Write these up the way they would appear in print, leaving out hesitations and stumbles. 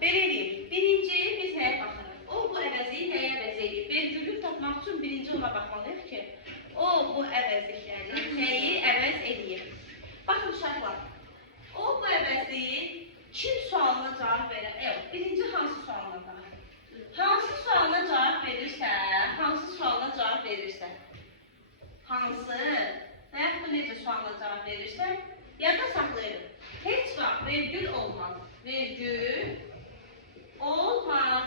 Belə edirik. Birinci biz nəyə baxırıq? O bu əvəzi nəyə əvəz edir? Vergülü tapmaq üçün birinci ona baxmalıyıq ki, o bu əvəzlikləri nəyi əvəz edir? Baxın uşaqlar, o bu əvəzliyi kim sualına cavab verər? Yox, birinci hansı sualına cavab verir? Hansı sualına cavab verirsə, hansı və yaxud da necə sualına cavab verirsə, yadda saxlayırıq. Heç vaxt vergül olmaz. Vergül olmaz.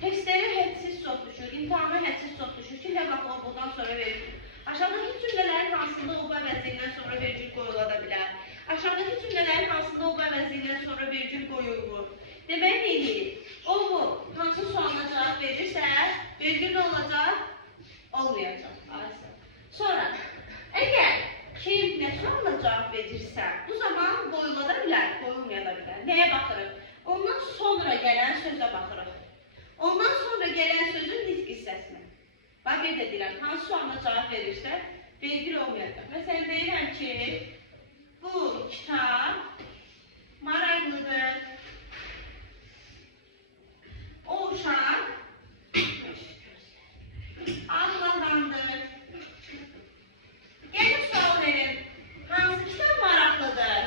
Testləri hədsiz çox düşür, imtihana hədsiz çox düşür ki, nə vaxt o bundan sonra vergül. Aşağıdakı cümlələrin hansında o bu əvəzliyindən sonra vergül qoyula da bilər. Aşağıdakı cümlələrin hansında o bu əvəzliyindən sonra vergül qoyulur. Demək neydir? O bu hansı sualına cavab verirsə, vergül nə olacaq? Olmayacaq. Sonra, əgər kim nə sualına cavab verirsə, bu zaman qoyula da bilər, qoyulmaya da bilər. Nəyə baxırıq? Ondan sonra gələn sözə baxırıq. Ondan sonra gələn sözün nitq hissəsini. Bax, bir də deyirəm, hansı sualına cavab verirsə, vergül olmayacaq. Məsələn, deyirəm ki, bu kitab maraqlıdır. O uşaq ağladandır. Gəlin sual verin. Hansı kitab maraqlıdır?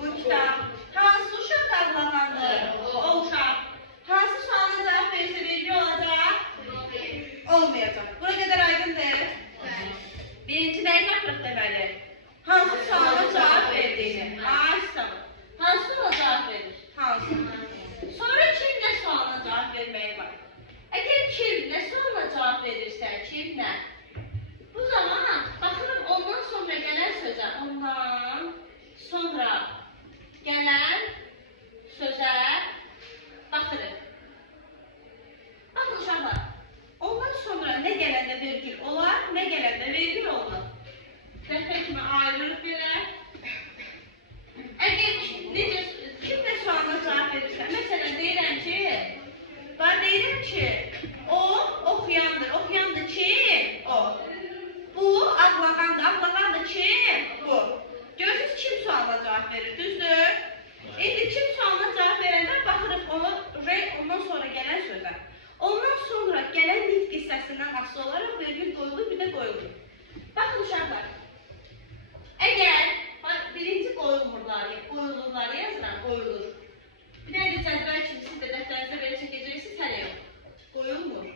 Bu kitab. Hansı uşaq ağladandır? O uşaq. Hansı sualına cavab verirsə vergül olacaq? Olmayacaq. Buna qədər aydındır? Birinci nəyə baxırıq deməli? Hansı sualına cavab verdiğini. Hansı sualına cavab verir? Hansı? Sonra kim nə sualına cavab verməyi var? Əgər kim nə sualına cavab verirsə, kim nə? Bu zaman baxırıq ondan sonra gələn sözə. Ondan sonra gələn sözə baxırıq. Baxın uşaqlar, ondan sonra nə gələndə vergül olar, nə gələndə vergül olmaz. Dəfə kimi ayrılıb belə. Əgər kim nə sualına cavab verirsə, məsələn deyirəm ki, o oxuyandır. Oxuyandır kim? O. Bu ağlağandır. Ağlağandır kim? Bu. Görürsünüz kim sualına cavab verir, düzdür? İndi kim sualına cavab verəndə baxırıq ondan sonra gələn sözə. Ondan sonra gələn nitq hissəsindən asılı olaraq vergül qoyulur, bir də qoyulur. Baxın uşaqlar. Əgər birinci qoyulurlar yazıram, qoyulur. Bir dənə də cədvəl kimi siz də dəftərinizə belə çəkəcəksiniz, hələ yox. Qoyulmur.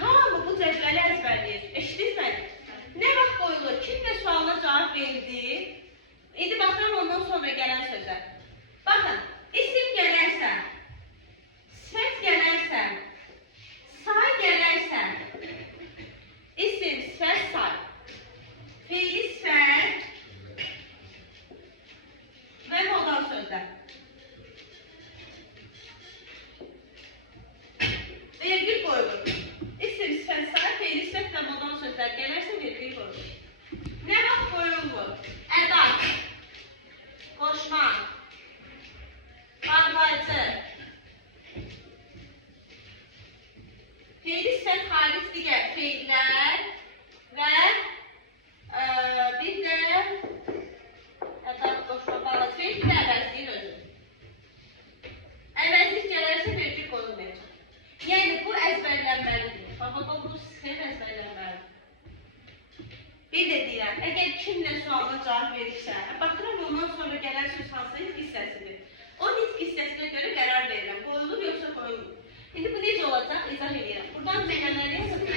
Hamı bu cədvəli əzbərləyir. Eşitdiniz məni? Nə vaxt qoyulur? Kim və sualına cavab verdi? İndi baxıram ondan sonra gələn sözə. Baxın, isim gələrsə, sifət gələrsə, say gələrsə, isim, sifət, say. Fiili sifət və modal sözlər. Vergül qoyulur. İsim, sifət, say, fiili sifət və modal sözlər gələrsə vergül qoyulur. Nə vaxt qoyulmur? Əda, qoşma, bağlayıcı, fiili sifət xaric digər feillər və bir də əda, qoşma, bağlayıcı feil, bir də əvəzliyin özü. Əvəzlik gələrsə vergül qoyulmayacaq. Yəni bu əzbərlənməlidir. Bax, bu sxem əzbərlənməlidir. Bir də deyirəm, əgər kim nə sualına cavab verirsə, baxıram ondan sonra gələn söz hansı nitq hissəsidir. O nitq hissəsinə görə qərar verirəm. Qoyulur yoxsa qoyulmur. İndi bu necə olacaq? İzah edirəm. Buradan cümlələri yazın.